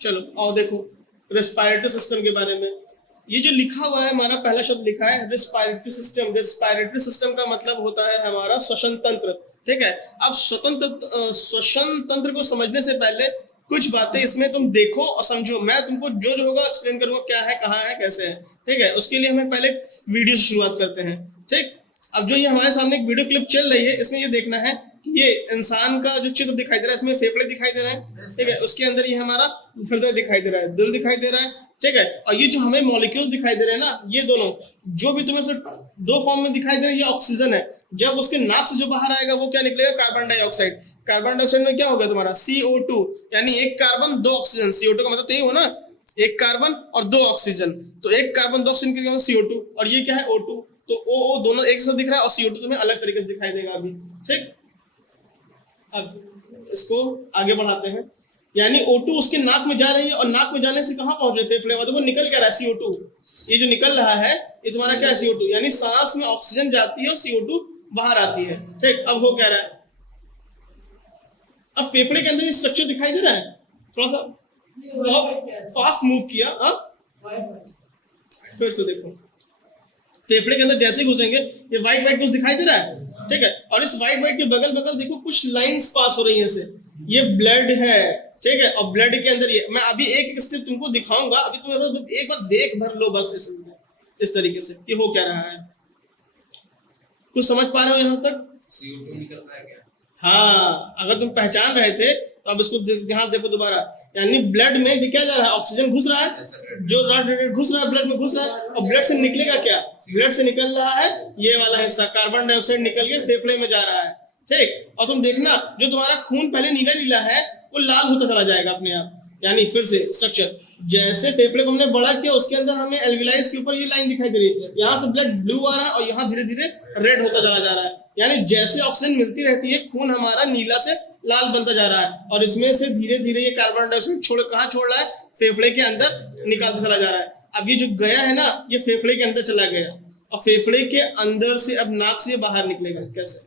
चलो आओ देखो रेस्पिरेटरी सिस्टम के बारे में। ये जो लिखा हुआ है, हमारा पहला शब्द लिखा है रेस्पिरेटरी सिस्टम। रेस्पिरेटरी सिस्टम का मतलब होता है हमारा श्वसन तंत्र, ठीक है। अब श्वसन तंत्र को समझने से पहले कुछ बातें इसमें तुम देखो और समझो। मैं तुमको जो जो होगा एक्सप्लेन करूंगा, क्या है, कहाँ है, कैसे है, ठीक है। उसके लिए हमें पहले वीडियो से शुरुआत करते हैं, ठीक। अब जो ये हमारे सामने एक वीडियो क्लिप चल रही है, इसमें ये देखना है कि ये इंसान का जो चित्र दिखाई दे रहा है, इसमें फेफड़े दिखाई दे रहे हैं, ठीक है। उसके अंदर ये हमारा हृदय दिखाई दे रहा है, दिल दिखाई दे रहा है, ठीक है। और ये जो हमें मॉलिक्यूल्स दिखाई दे रहे हैं ना, ये दोनों जो भी तुम्हें सिर्फ दो फॉर्म में दिखाई दे रहे हैं, ये ऑक्सीजन है। जब उसके नाक से जो बाहर आएगा वो क्या निकलेगा? Carbon dioxide. कार्बन डाइऑक्साइड में क्या होगा तुम्हारा? CO2, यानी एक कार्बन दो ऑक्सीजन। CO2 का मतलब तो ये हो ना, एक कार्बन और दो ऑक्सीजन। तो एक कार्बन दो ऑक्सीजन क्या होगा? CO2। और ये क्या है? O2। तो O दोनों एक साथ दिख रहा है और CO2 तुम्हें अलग तरीके से दिखाई देगा अभी, ठीक। अब इसको आगे बढ़ाते हैं। यानी O2 उसके नाक में जा रही है और नाक में जाने से कहाँ पहुंच रही है? फेफड़े में। तो निकल क्या रहा है? CO2। ये जो निकल रहा है ये तुम्हारा क्या है? CO2। यानी सांस में ऑक्सीजन जाती है और CO2 बाहर आती है, ठीक। अब हो क्या रहा है? अब फेफड़े के अंदर ये स्ट्रक्चर दिखाई दे रहा है, थोड़ा सा बहुत फास्ट मूव किया। फिर से देखो, फेफड़े के अंदर जैसे घुसेंगे ये व्हाइट व्हाइट कुछ दिखाई दे रहा है, ठीक है। और इस व्हाइट व्हाइट के बगल बगल देखो कुछ लाइंस पास हो रही है से, ये ब्लड है, ठीक है। और ब्लड के अंदर ये मैं अभी एक एक स्टेप तुमको दिखाऊंगा, अभी तुम एक बार देख भर लो बस इस तरीके से कि हो क्या रहा है। कुछ समझ पा रहे हो यहाँ तक? CO2 निकल रहा है क्या? हाँ, अगर तुम पहचान रहे थे तो अब इसको ध्यान देखो दोबारा। यानी ब्लड में क्या जा रहा है? ऑक्सीजन घुस रहा है, जो घुस रहा है ब्लड में घुस रहा है। और ब्लड से निकलेगा क्या? ब्लड से निकल रहा है ये वाला हिस्सा, कार्बन डाइऑक्साइड निकल के फेफड़े में जा रहा है, ठीक। और तुम देखना जो तुम्हारा खून पहले नीला नीला है वो लाल होता चला जाएगा अपने आप। यानी फिर से स्ट्रक्चर, जैसे फेफड़े को हमने बड़ा किया उसके अंदर हमें एल्विलाइज के ऊपर ये लाइन दिखाई दे रही है, यहाँ से ब्लड ब्लू आ रहा है और यहाँ धीरे धीरे रेड होता चला जा रहा है। यानी जैसे ऑक्सीजन मिलती रहती है खून हमारा नीला से लाल बनता जा रहा है और इसमें से धीरे धीरे ये कार्बन डाइऑक्साइड कहाँ छोड़ रहा है? फेफड़े के अंदर निकालता चला जा रहा है। अब ये जो गया है ना, ये फेफड़े के अंदर चला गया और फेफड़े के अंदर से अब नाक से बाहर निकलेगा। कैसे?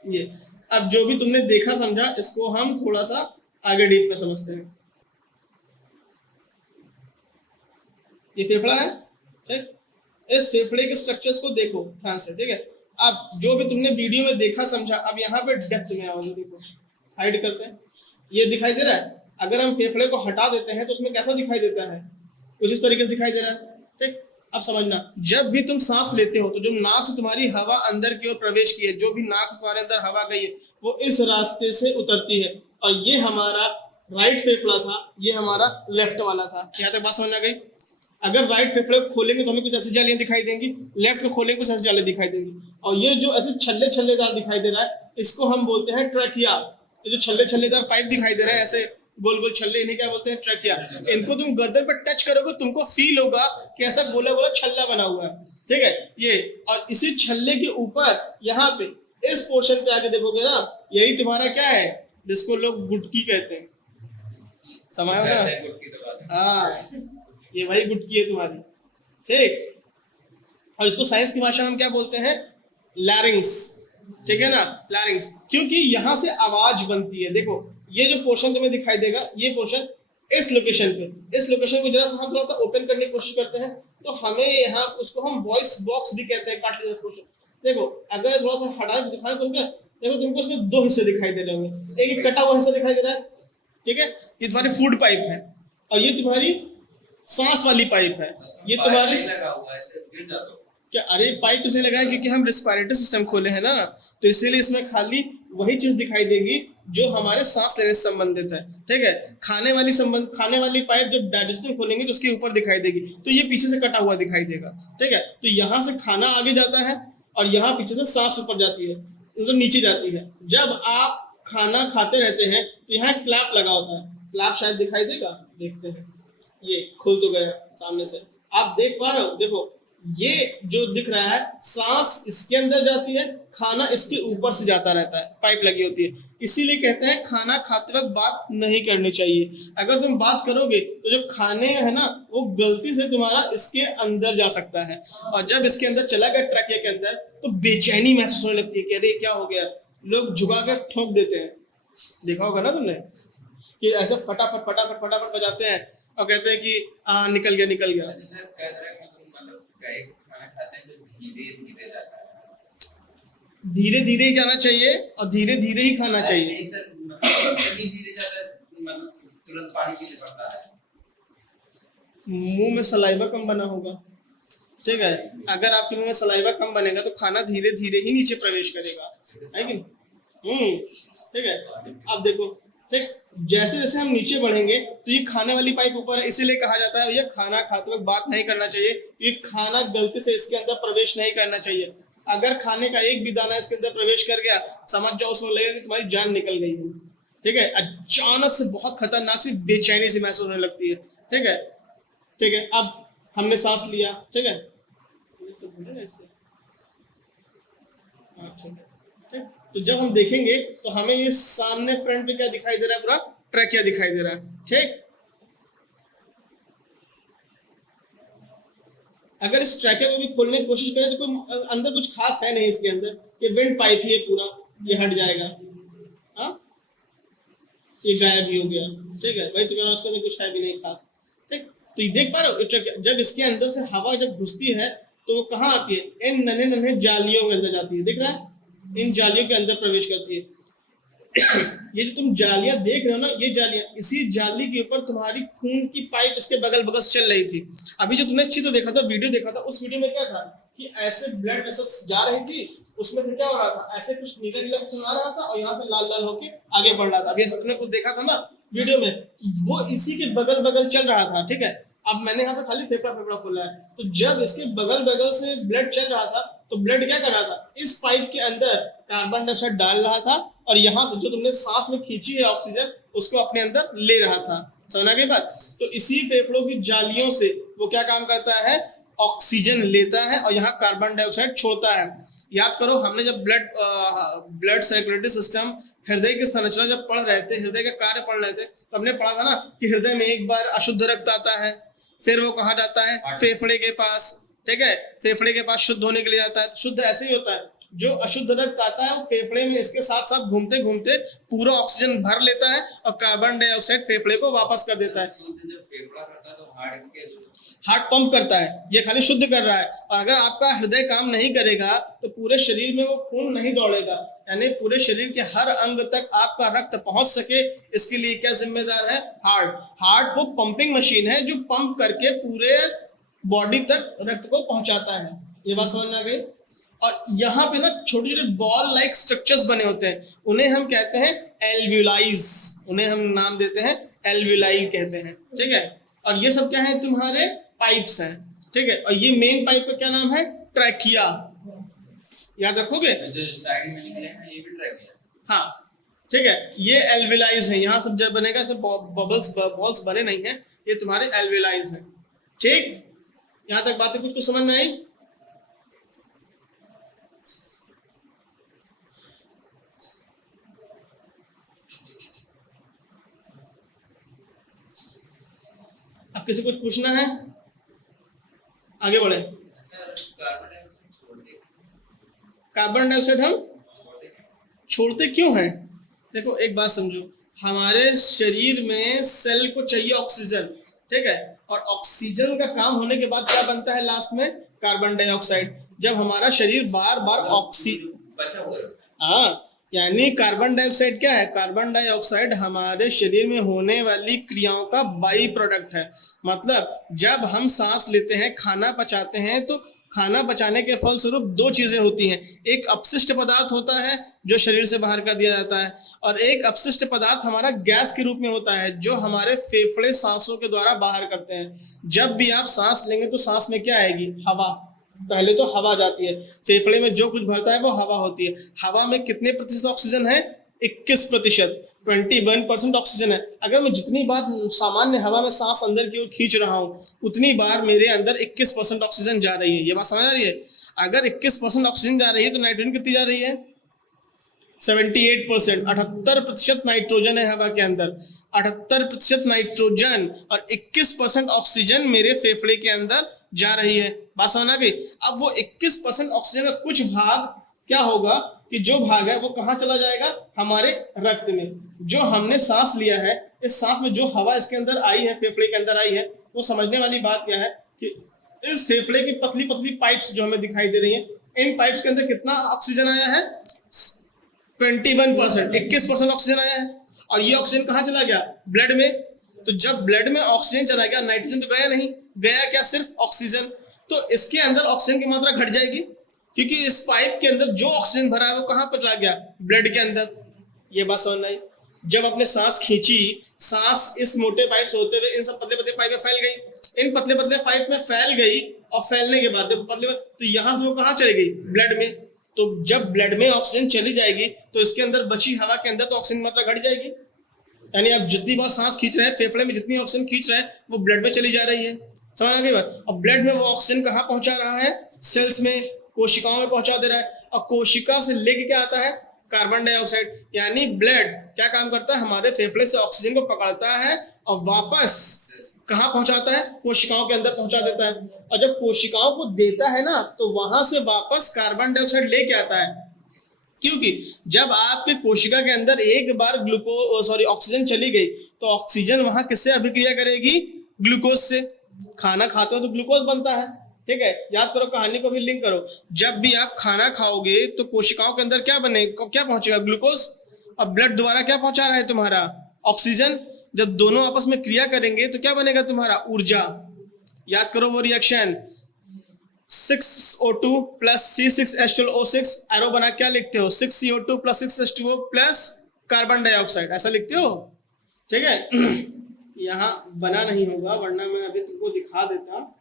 ये अब जो भी तुमने देखा समझा, इसको हम थोड़ा सा आगे डीप में समझते हैं। ये फेफड़ा है, ठीक। इस फेफड़े के स्ट्रक्चर्स को देखो ध्यान से, ठीक है। अब जो भी तुमने वीडियो में देखा समझा, अब यहाँ पे डेप्थ में आओ, देखो हाइड करते हैं, ये दिखाई दे रहा है। अगर हम फेफड़े को हटा देते हैं तो उसमें कैसा दिखाई देता है? कुछ इस तरीके से दिखाई दे रहा है, ठीक। अब समझना, जब भी तुम सांस लेते हो तो जो नाक से तुम्हारी हवा अंदर की ओर प्रवेश की है, जो भी नाक से तुम्हारे अंदर हवा गई है वो इस रास्ते से उतरती है। और ये हमारा राइट फेफड़ा था, ये हमारा लेफ्ट वाला था। यहाँ तक बात समझ आ गई? अगर राइट फेफड़े को खोलेंगे तो हमें कुछ ऐसी जालियां दिखाई देंगी, लेफ्ट को खोलेंगे कुछ ऐसी जालियां दिखाई देंगी। और ये जो ऐसे छल्ले छल्लेदार दिखाई दे रहा है, इसको हम बोलते हैं ट्रैकिया। ये जो छल्ले छल्लेदार पाइप दिखाई दे रहा है, ऐसे गोल गोल छल्ले, इन्हें क्या बोलते हैं? ट्रैकिया। इनको तुम गर्दन पर टच करोगे तुमको फील होगा कि ऐसा गोला गोला छल्ला बना हुआ है, ठीक है। ये और इसी छल्ले के ऊपर यहाँ पे इस पोर्शन पे आके देखोगे ना, यही तुम्हारा क्या है? जिसको लोग गुटकी कहते हैं, समझ ना? हाँ, ये वही गुटकी है तुम्हारी, ठीक। और इसको साइंस की भाषा में हम क्या बोलते हैं? लैरिंग्स, ठीक है ना? लैरिंग्स, क्योंकि यहाँ से आवाज बनती है। देखो ये जो पोर्शन तुम्हें दिखाई देगा, ये पोर्शन इस लोकेशन पे, इस लोकेशन को जरा सा हम थोड़ा सा ओपन करने की कोशिश करते हैं तो हमें यहाँ, उसको हम वॉइस बॉक्स भी कहते हैं, कार्टिलेजस पोर्शन। देखो अगर थोड़ा सा हटा के दिखाने को, देखो तुमको इसमें दो हिस्से दिखाई दे रहे होंगे, एक कटा हुआ हिस्सा दिखाई दे रहा है, ठीक है। ये तुम्हारी फूड पाइप है और ये तुम्हारी सांस वाली पाइप है। ये तुम्हारी क्या? अरे पाइप इसलिए लगा है क्योंकि हम रेस्पिरेटरी सिस्टम खोले हैं ना, तो इसीलिए इसमें खाली वही चीज दिखाई देगी जो हमारे सांस लेने से संबंधित है, ठीक है। खाने वाली पाइप जब डाइजेस्टिव खोलेंगे तो उसके ऊपर दिखाई देगी, तो ये पीछे से कटा हुआ दिखाई देगा, ठीक है। तो यहाँ से खाना आगे जाता है और यहाँ पीछे से सांस ऊपर जाती है, मतलब नीचे जाती है। जब आप खाना खाते रहते हैं तो यहाँ एक फ्लैप लगा होता है, फ्लैप शायद दिखाई देगा, देखते हैं। ये खुल तो गया सामने से, आप देख पा रहे हो? देखो ये जो दिख रहा है, सांस इसके अंदर जाती है, खाना इसके ऊपर से जाता रहता है, पाइप लगी होती है। इसीलिए कहते हैं खाना खाते वक्त बात नहीं करनी चाहिए। अगर तुम बात करोगे तो जो खाने है ना, वो गलती से तुम्हारा इसके अंदर जा सकता है, और जब इसके अंदर चला गया ट्रैकिया के अंदर तो बेचैनी महसूस होने लगती है कि अरे क्या हो गया। लोग झुका कर ठोक देते हैं, देखा होगा ना तुमने? कि ऐसे फटाफट फटाफट फटाफट बजाते हैं और कहते हैं कि निकल गया निकल गया। अच्छा सर, कई तरह का मतलब कई खाना खाते हैं जो धीरे धीरे जाता है। धीरे धीरे ही जाना चाहिए और धीरे धीरे ही खाना चाहिए। नहीं सर, मतलब धीरे जाता है, मतलब तुरंत पानी पीने पड़ता है। मुंह में सलाइवा कम बना होगा, ठीक है। अगर आपके मुंह में सलाइवा कम बनेगा तो खाना धीरे धीरे ही नीचे प्रवेश करेगा, है कि नहीं? ठीक है। अब देखो, ठीक, जैसे जैसे हम नीचे बढ़ेंगे तो ये खाने वाली पाइप ऊपर है, इसीलिए कहा जाता है ये खाना खाते वक्त बात नहीं करना चाहिए। ये खाना गलती से इसके अंदर प्रवेश नहीं करना चाहिए। अगर खाने का एक भी दाना इसके अंदर प्रवेश कर गया, समझ जाओ उसमें लगेगा कि तुम्हारी जान निकल गई है, ठीक है। अचानक से बहुत खतरनाक सी बेचैनी सी महसूस होने लगती है, ठीक है। ठीक है, अब हमने सांस लिया, ठीक है। तो जब हम देखेंगे तो हमें ये सामने फ्रंट पे क्या दिखाई दे रहा है, पूरा ट्रैकिया दिखाई दे रहा है, ठीक। अगर इस ट्रैकिया को भी खोलने की कोशिश करें तो कोई अंदर कुछ खास है नहीं इसके अंदर, ये वेंट पाइप ही है पूरा, ये हट जाएगा, हाँ, ये गायब भी हो गया, ठीक है। वही तो कह रहा हूं, उसके अंदर कुछ है भी नहीं खास, ठीक। तो ये देख पा रहे हो, जब इसके अंदर से हवा जब घुसती है तो वो कहाँ आती है, इन नन्हे नन्हे जालियों के अंदर जाती है, दिख रहा है, इन जालियों के अंदर प्रवेश करती है। ये जो तुम जालियां देख रहे हो ना, ये जालियां, इसी जाली के ऊपर तुम्हारी खून की पाइप इसके बगल बगल से चल रही थी। अभी जो तुमने चित्र देखा था, वीडियो देखा था, उस वीडियो में क्या था कि ऐसे ब्लड वेसल्स जा रही थी, उसमें से क्या हो रहा था, ऐसे कुछ नीला नीला खून आ रहा था और यहाँ से लाल लाल होके आगे बढ़ रहा था। अभी तुमने कुछ देखा था ना वीडियो में, वो इसी के बगल बगल चल रहा था, ठीक है। अब मैंने यहाँ पे खाली फेफड़ा फेफड़ा खोला है, तो जब इसके बगल बगल से ब्लड चल रहा था तो ब्लड क्या कर रहा था, इस पाइप के अंदर कार्बन डाइऑक्साइड डाल रहा था और यहाँ से जो तुमने सांस में खींची है ऑक्सीजन, उसको अपने अंदर ले रहा था। समझ गई बात? तो इसी फेफड़ों की जालियों से वो क्या काम करता है, ऑक्सीजन लेता है और यहाँ कार्बन डाइऑक्साइड छोड़ता है। याद करो, हमने जब ब्लड सर्कुलेटरी सिस्टम, हृदय की संरचना जब पढ़ रहे थे, हृदय का कार्य पढ़ रहे थे, तो हमने पढ़ा था ना कि हृदय में एक बार अशुद्ध रक्त आता है, फिर वो कहाँ जाता है, फेफड़े के पास, ठीक है। फेफड़े के पास शुद्ध होने के लिए जाता है। शुद्ध ऐसे ही होता है, जो अशुद्ध रक्त आता है वो फेफड़े में इसके साथ साथ घूमते घूमते पूरा ऑक्सीजन भर लेता है और कार्बन डाइऑक्साइड फेफड़े को वापस कर देता है। जब फेफड़ा करता है तो हार्ट पंप करता है, ये खाली शुद्ध कर रहा है। और अगर आपका हृदय काम नहीं करेगा तो पूरे शरीर में वो खून नहीं दौड़ेगा, यानी पूरे शरीर के हर अंग तक आपका रक्त पहुंच सके, इसके लिए क्या जिम्मेदार है, हार्ट। हार्ट वो पंपिंग मशीन है जो पंप करके पूरे बॉडी तक रक्त को पहुंचाता है। ये बात समझ में आ गई? और यहाँ पे ना छोटे छोटे बॉल लाइक स्ट्रक्चर्स बने होते हैं, उन्हें हम कहते हैं एल्व्यूलाइज, उन्हें हम नाम देते हैं एल्व्यूलाई कहते हैं, ठीक है। और ये सब क्या है, तुम्हारे पाइप्स हैं, ठीक है। और ये मेन पाइप का क्या नाम है, ट्रैकिया। याद रखोगे, जो साइड में निकले हैं ये भी ट्रैकिया, हाँ, ठीक है। ये एल्व्यूलाइज है, यहाँ सब जब बनेगा सब बबल्स बॉल्स बने नहीं है, ये तुम्हारे एल्व्यूलाइज है, ठीक। यहाँ तक बातें कुछ समझ में आई? अब किसी कुछ पूछना है, आगे बढ़े। कार्बन डाइऑक्साइड हम छोड़ते क्यों हैं? देखो एक बात समझो, हमारे शरीर में सेल को चाहिए ऑक्सीजन, ठीक है। और ऑक्सीजन का काम होने के बाद क्या बनता है लास्ट में, कार्बन डाइऑक्साइड। जब हमारा शरीर बार बार बचा हुआ है, हाँ, यानी कार्बन डाइऑक्साइड क्या है, कार्बन डाइऑक्साइड हमारे शरीर में होने वाली क्रियाओं का बाई प्रोडक्ट है। मतलब जब हम सांस लेते हैं, खाना पचाते हैं, तो खाना पचाने के फलस्वरूप दो चीजें होती हैं, एक अपशिष्ट पदार्थ होता है जो शरीर से बाहर कर दिया जाता है, और एक अपशिष्ट पदार्थ हमारा गैस के रूप में होता है जो हमारे फेफड़े सांसों के द्वारा बाहर करते हैं। जब भी आप सांस लेंगे तो सांस में क्या आएगी, हवा। पहले तो हवा जाती है, फेफड़े में जो कुछ भरता है वो हवा होती है। हवा में कितने प्रतिशत ऑक्सीजन है, 21%, 21% ऑक्सीजन है। अगर मैं जितनी बार सामान्य हवा में सांस अंदर की ओर खींच रहा हूँ, उतनी बार मेरे अंदर 21% ऑक्सीजन जा रही है। ये बात समझ आ रही है? अगर 21% ऑक्सीजन जा रही है तो नाइट्रोजन कितनी जा रही है, 78%, 78% नाइट्रोजन है हवा के अंदर, 78% नाइट्रोजन और 21% ऑक्सीजन मेरे फेफड़े के अंदर जा रही है। बात समझ आ गई? अब वो 21% ऑक्सीजन का कुछ भाग क्या होगा कि जो भाग है वो कहाँ चला जाएगा, हमारे रक्त में। जो हमने सांस लिया है इस सांस में जो हवा इसके अंदर आई है, फेफड़े के अंदर आई है, वो समझने वाली बात क्या है कि इस फेफड़े की पतली पतली पाइप्स जो हमें दिखाई दे रही हैं, इन पाइप्स के अंदर कितना ऑक्सीजन आया है? 21%, 21% ऑक्सीजन आया है। और ये ऑक्सीजन कहाँ चला गया? ब्लड में। तो जब ब्लड में ऑक्सीजन चला गया, नाइट्रोजन तो गया नहीं, गया क्या? सिर्फ ऑक्सीजन। तो इसके अंदर ऑक्सीजन की मात्रा घट जाएगी, क्योंकि इस पाइप के अंदर जो ऑक्सीजन भरा है वो कहाँ पर चला गया? ब्लड के अंदर। ये बात समझ आई? जब आपने सांस खींची, सांस इस मोटे पाइप से होते हुए इन सब पतले पतले पाइप में फैल गई, इन पतले पतले पाइप में फैल गई, और फैलने के बाद पतले, तो यहां से वो कहाँ चली गई? ब्लड में। तो जब ब्लड में ऑक्सीजन चली जाएगी तो इसके अंदर बची हवा के अंदर तो ऑक्सीजन मात्रा घट जाएगी। यानी आप जितनी बार सांस खींच रहे हैं, फेफड़े में जितनी ऑक्सीजन खींच रहे हैं, वो ब्लड में चली जा रही है। समझ आ गई बात? अब ब्लड में वो ऑक्सीजन कहाँ पहुंचा रहा है? सेल्स में, कोशिकाओं में पहुंचा दे रहा है। और कोशिका से लेके क्या आता है? Carbon dioxide. यानी ब्लड क्या काम करता है? हमारे फेफड़े से ऑक्सीजन को पकड़ता है और वापस कहाँ पहुंचाता है? कोशिकाओं के अंदर पहुंचा देता है। और जब कोशिकाओं को देता है ना, तो वहां से वापस कार्बन डाइऑक्साइड लेके आता है। क्योंकि जब आपके कोशिका के अंदर एक बार ऑक्सीजन चली गई, तो ऑक्सीजन वहां किससे अभिक्रिया करेगी? ग्लूकोज से। खाना खाते हो तो ग्लूकोज बनता है, ठीक है? याद करो, कहानी को भी लिंक करो। जब भी आप खाना खाओगे तो कोशिकाओं के अंदर क्या क्या पहुंचेगा? ग्लूकोज। और ब्लड द्वारा क्या पहुंचा रहा है तुम्हारा? ऑक्सीजन। जब दोनों आपस में क्रिया करेंगे तो क्या बनेगा तुम्हारा? ऊर्जा। याद करो वो reaction, 6O2 plus C6H12O6, arrow बना क्या लिखते हो? 6CO2 plus 6H2O plus carbon dioxide, ऐसा लिखते हो, ठीक है? यहाँ बना नहीं होगा, वरना मैं अभी तुमको दिखा देता।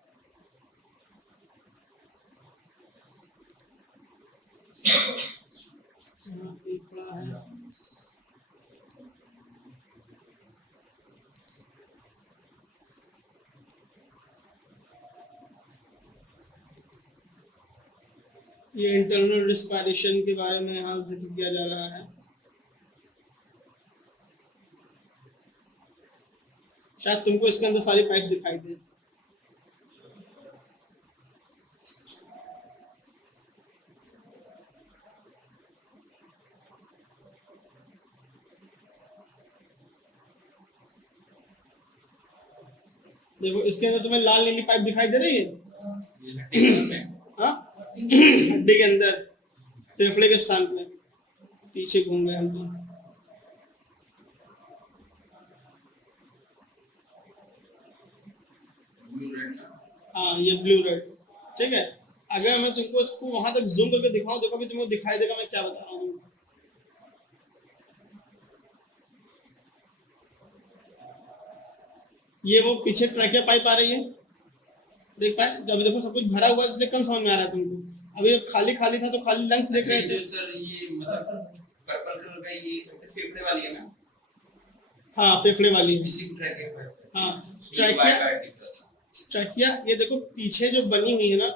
ये इंटरनल रिस्पायरेशन के बारे में यहाँ जिक्र किया जा रहा है। शायद तुमको इसके अंदर सारी पाइप्स दिखाई दे। देखो, इसके अंदर तुम्हें लाल नीली पाइप दिखाई दे रही है? हाँ, हड्डी के अंदर, फेफड़े के स्थान पे। पीछे घूम गए हम तो। हाँ, ये ब्लू रेड, ठीक है? अगर मैं तुमको इसको वहां तक जूम करके दिखाऊं, देखो भी तुम्हें दिखाई देगा मैं क्या बता रहा हूँ। ये वो पीछे ट्रैकिया पाइप आ रही है, देख पाए? जब देखो सब कुछ भरा हुआ है, इसलिए कम समझ में आ रहा है तुमको। अभी खाली खाली था तो खाली लंग्स देख रहे थे। सर ये मतलब पर्पल कलर का ये फेफड़े वाली है ना? हाँ, फेफड़े वाली है। इसी को ट्रैकिया पाइप है। हाँ, ट्रैकिया। ये देखो पीछे जो बनी हुई है ना,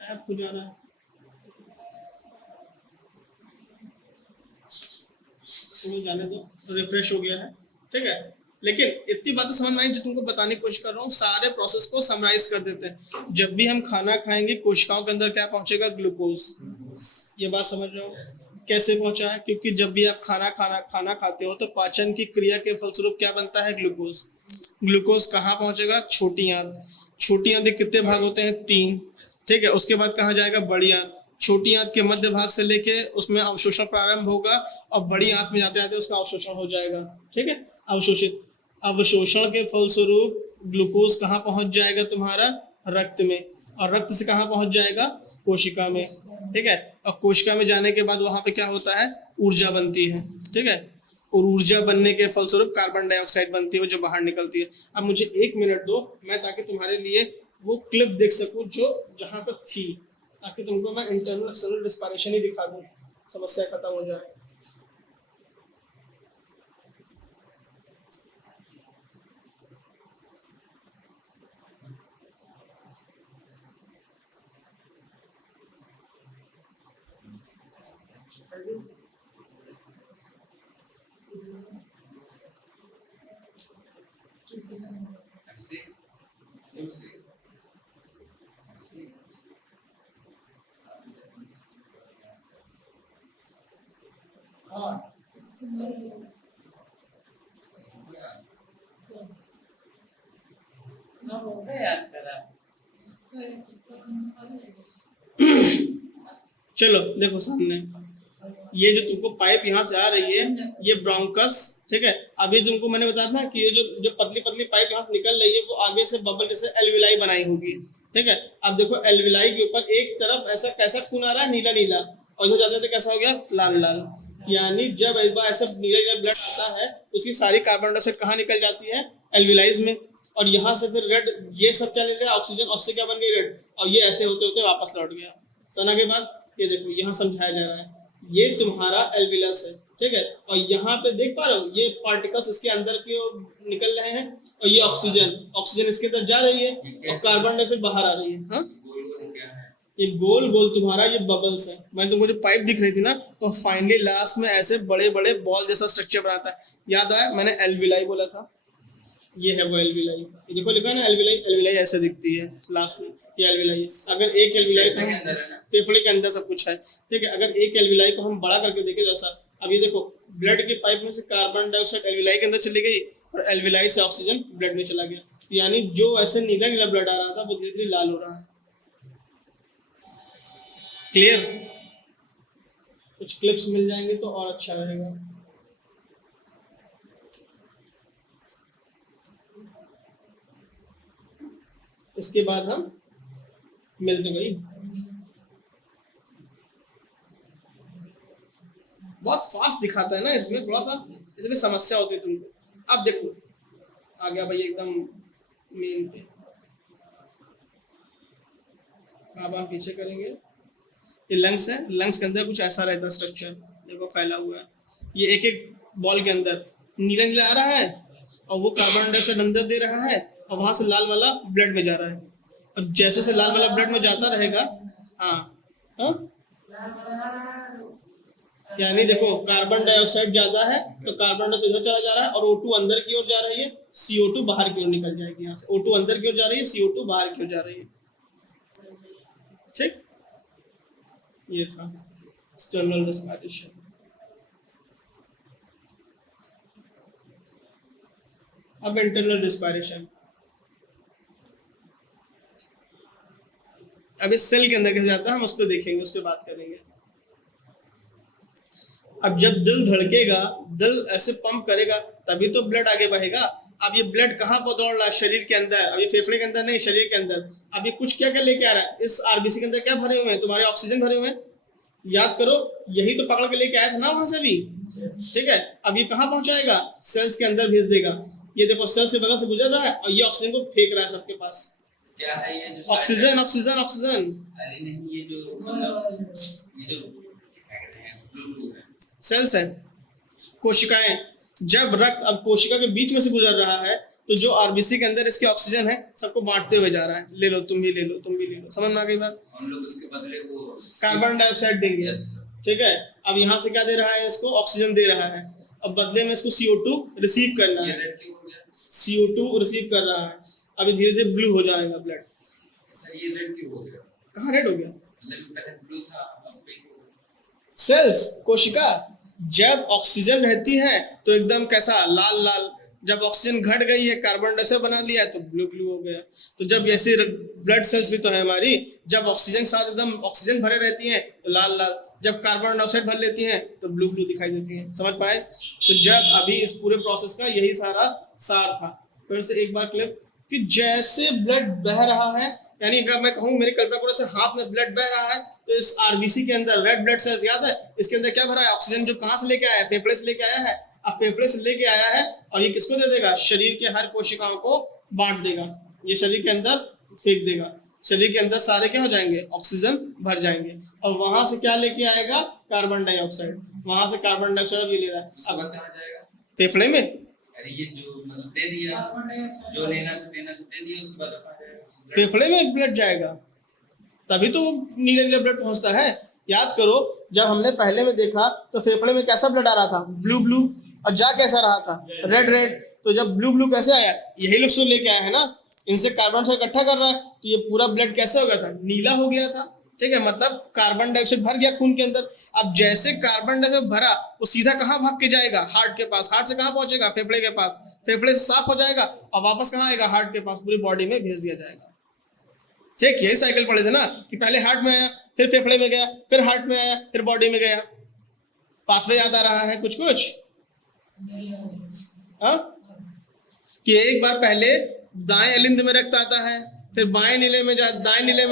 टैप हो जा रहा है, तो जाने दो, रिफ्रेश हो गया है, ठीक है? लेकिन इतनी बातें समझ में आई जो तुमको बताने की कोशिश कर रहा हूँ। सारे प्रोसेस को समराइज कर देते हैं। जब भी हम खाना खाएंगे, कोशिकाओं के अंदर क्या पहुंचेगा? ग्लूकोज। ये बात समझ रहे हो? कैसे पहुंचा है? क्योंकि जब भी आप खाना खाते हो तो पाचन की क्रिया के फलस्वरूप क्या बनता है? ग्लूकोज। ग्लूकोज कहाँ पहुंचेगा? छोटी आंत। छोटी आंत के कितने भाग होते हैं? 3, ठीक है? उसके बाद कहाँ जाएगा? बड़ी आंत। छोटी आंत के मध्य भाग से लेके उसमें अवशोषण प्रारंभ होगा, और बड़ी आंत में जाते जाते उसका अवशोषण हो जाएगा, ठीक है? अवशोषण के फलस्वरूप ग्लूकोज कहाँ पहुंच जाएगा? तुम्हारा रक्त में। और रक्त से कहाँ पहुंच जाएगा? कोशिका में, ठीक है? और कोशिका में जाने के बाद वहां पे क्या होता है? ऊर्जा बनती है, ठीक है? और ऊर्जा बनने के फलस्वरूप कार्बन डाइऑक्साइड बनती है, जो बाहर निकलती है। अब मुझे 1 मिनट दो, मैं ताकि तुम्हारे लिए वो क्लिप देख सकूं जो जहां पर थी, ताकि तुमको मैं इंटरनल एक्सटर्नल रिस्पायरेशन ही दिखा दूं, समस्या खत्म हो जाए। हो गया याद करा। चलो देखो सामने, ये जो तुमको पाइप यहाँ से आ रही है ये ब्रोंकस, ठीक है। अभी तुमको मैंने बताया था कि ये जो पतली पतली पाइप यहाँ से निकल रही है वो आगे से बबल जैसे एल्विलाई बनाई होगी, ठीक है। अब देखो एल्विलाई के ऊपर एक तरफ ऐसा कैसा खून आ रहा है, नीला नीला, और इधर जाते कैसा हो गया, लाल लाल। यानी जब एक बार ऐसा नीला नीला ब्लड आता है उसकी सारी कार्बन डाइऑक्साइड कहाँ निकल जाती है, एल्विलाइज में, और यहाँ से फिर रेड, ये सब क्या ले लिया, ऑक्सीजन, ऑक्सीजन क्या बन गई, रेड, और ये ऐसे होते होते वापस लौट गया। सना के बाद ये देखो यहाँ समझाया जा रहा है, ये तुम्हारा एल्विलस है, ठीक है। और यहाँ पे देख पा रहे हो ये पार्टिकल्स इसके अंदर की ओर निकल रहे हैं, और ये ऑक्सीजन, ऑक्सीजन इसके अंदर जा रही है और कार्बन डाइऑक्साइड बाहर आ रही है। हाँ, ये गोल गोल तुम्हारा ये बबल्स है। मैंने तुमको जो पाइप दिख रही थी ना, तो फाइनली लास्ट में ऐसे बड़े बड़े बॉल जैसा स्ट्रक्चर बनाता है। याद आया, मैंने एल्विलाई बोला था, ये है वो एल्विलाई। ये देखो लिखा है ना एल्विलाई, एल्विलाई ऐसे दिखती है लास्ट में, ये एल्विलाई है। अगर एक एल्विलाई को फेफड़े के अंदर सब कुछ है, ठीक है। अगर एक एल्विलाई को हम बड़ा करके देखें जैसा, अब ये देखो ब्लड के पाइप में से कार्बन डाइऑक्साइड एल्विलाई के अंदर चली गई और एल्विलाई से ऑक्सीजन ब्लड में चला गया। यानी जो ऐसे नीला नीला ब्लड आ रहा था वो धीरे धीरे लाल हो रहा है। क्लियर? कुछ क्लिप्स मिल जाएंगे तो और अच्छा रहेगा। इसके बाद हम मिलते गई, बहुत फास्ट दिखाता है ना इसमें, थोड़ा सा इसलिए समस्या होती है तुमको। अब देखो आ गया भाई एकदम मेन पे। अब हम पीछे करेंगे, ये लंग्स है, लंग्स के अंदर कुछ ऐसा रहता है स्ट्रक्चर, देखो फैला हुआ है। ये एक एक बॉल के अंदर नीला नीला आ रहा है और वो कार्बन डाइऑक्साइड अंदर दे रहा है और वहां से लाल वाला ब्लड में जा रहा है। अब जैसे से लाल वाला ब्लड में जाता रहेगा, हाँ हाँ, यानी देखो कार्बन डाइऑक्साइड ज्यादा है तो कार्बन डाइऑक्साइड इधर चला जा रहा है और O2 अंदर की ओर जा रही है, CO2 बाहर की ओर निकल जाएगी। यहाँ से O2 अंदर की ओर जा रही है, CO2 बाहर की ओर जा रही है, ठीक। ये था एक्सटर्नल रेस्पिरेशन। अब इंटरनल रेस्पिरेशन, अब इस सेल के अंदर कैसे जाता है हम उस पर देखेंगे, उस पर बात करेंगे। अब जब दिल धड़केगा, दिल ऐसे पंप करेगा तभी तो ब्लड आगे बहेगा। अब ये ब्लड कहाँ पर दौड़ रहा है, शरीर के अंदर। अब ये फेफड़े के अंदर नहीं, शरीर के अंदर। अब ये कुछ क्या क्या लेके आ रहा है, इस आरबीसी के अंदर क्या भरे हुए हैं, तुम्हारे ऑक्सीजन भरे हुए हैं। याद करो, यही तो पकड़ के लेके आया था ना वहां से भी, ठीक है। अब ये कहाँ पहुंचाएगा, सेल्स के अंदर भेज देगा। ये देखो सेल्स के बगल से गुजर रहा है और ये ऑक्सीजन को फेंक रहा है सबके पास। क्या है ये जो ऑक्सीजन ऑक्सीजन ऑक्सीजन। अरे नहीं, ये जो मतलब ये जो क्या कहते हैं ब्लू है, सेल्स है, कोशिकाएं। जब रक्त अब कोशिका के बीच में से गुजर रहा है तो जो आरबीसी के अंदर इसके ऑक्सीजन है सबको बांटते हुए जा रहा है, ले लो तुम भी ले लो, तुम भी ले लो। समझ में आ गई बात? हम लोग उसके बदले वो कार्बन डाइऑक्साइड देंगे, ठीक है। अब यहाँ से क्या दे रहा है, इसको ऑक्सीजन दे रहा है। अब बदले में इसको CO2 रिसीव करना है, CO2 रिसीव कर रहा है। अभी धीरे धीरे ब्लू हो जाएगा ब्लड। सर ये रेड क्यों हो गया? कहाँ रेड हो गया? मतलब पहले ब्लू था, अब पिंक हो गया। सेल्स, कोशिका जब ऑक्सीजन रहती है तो एकदम कैसा, लाल लाल। जब ऑक्सीजन घट गई है, कार्बन डाइऑक्साइड बना लिया है तो ब्लू ब्लू हो गया। तो जब ऐसे ब्लड सेल्स भी तो है हमारी, जब ऑक्सीजन साथ एकदम ऑक्सीजन भरे रहती है तो लाल लाल, जब कार्बन डाइऑक्साइड भर लेती हैं तो ब्लू ब्लू दिखाई देती हैं। समझ पाए? तो जब अभी इस पूरे प्रोसेस का यही सारा सार था। फिर से एक बार क्लिप, कि जैसे ब्लड बह रहा है, यानी अगर मैं कहूँ मेरी कल्पना करो से हाथ में ब्लड बह रहा है तो इस आरबीसी के अंदर रेड ब्लड सेल्स, याद है इसके अंदर क्या भरा है, ऑक्सीजन, जो कहाँ से लेके आया है, फेफड़े से लेके आया है। अब फेफड़े से लेके आया है और ये किसको दे देगा, शरीर के हर कोशिकाओं को बांट देगा। ये शरीर के अंदर फेंक देगा, शरीर के अंदर सारे क्या हो जाएंगे, ऑक्सीजन भर जाएंगे। और वहां से क्या लेके आएगा, कार्बन डाइऑक्साइड। वहां से कार्बन डाइऑक्साइड ये ले रहा है, अब कहाँ जाएगा, फेफड़े में। अरे ये जो मतलब दे दिया, जो लेना तो दे दिया, उसके बाद कहाँ जाएगा, फेफड़े में ब्लड जाएगा, तभी तो नीले नीले ब्लड पहुंचता है। याद करो, जब हमने पहले में देखा तो फेफड़े में कैसा ब्लड आ रहा था, ब्लू ब्लू, और जा कैसा रहा था, रेड रेड। तो जब ब्लू ब्लू कैसे आया, यही लोग तो लेके आया है ना, इनसे कार्बन डाइऑक्साइड इकट्ठा कर रहा है, तो ये पूरा ब्लड कैसे हो गया था, नीला हो गया था, ठीक है। मतलब कार्बन डाइऑक्साइड भर गया खून के अंदर। अब जैसे कार्बन डाइऑक्साइड भरा वो सीधा कहाँ भाग के जाएगा, हार्ट के पास। हार्ट से कहाँ पहुंचेगा, फेफड़े के पास। फेफड़े से साफ हो जाएगा और वापस कहाँ आएगा, हार्ट के पास, पूरी बॉडी में भेज दिया जाएगा। ठीक, यही साइकिल पढ़े थे ना कि पहले हार्ट में आया, फिर फेफड़े में गया, फिर हार्ट में आया, फिर बॉडी में गया। पाथवे याद आ रहा है कुछ कुछ? हाँ, कि एक बार पहले दाएं अलिंद में रक्त आता है, फिर दाएं नीले में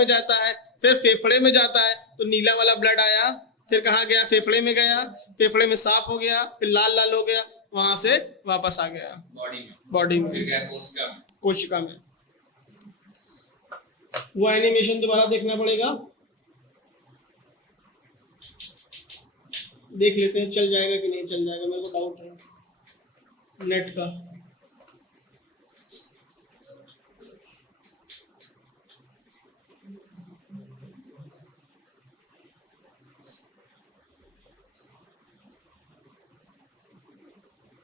जाता है, फिर फेफड़े में जाता है, तो नीला वाला ब्लड आया, फिर कहाँ गया, फेफड़े में गया, फेफड़े में साफ हो गया, फिर लाल लाल हो गया, वहां से वापस आ गया बॉडी में, फिर गया कोशिका में। वो एनिमेशन दोबारा देखना पड़ेगा, देख लेते हैं चल जाएगा कि नहीं चल जाएगा, मेरे को डाउट है नेट का।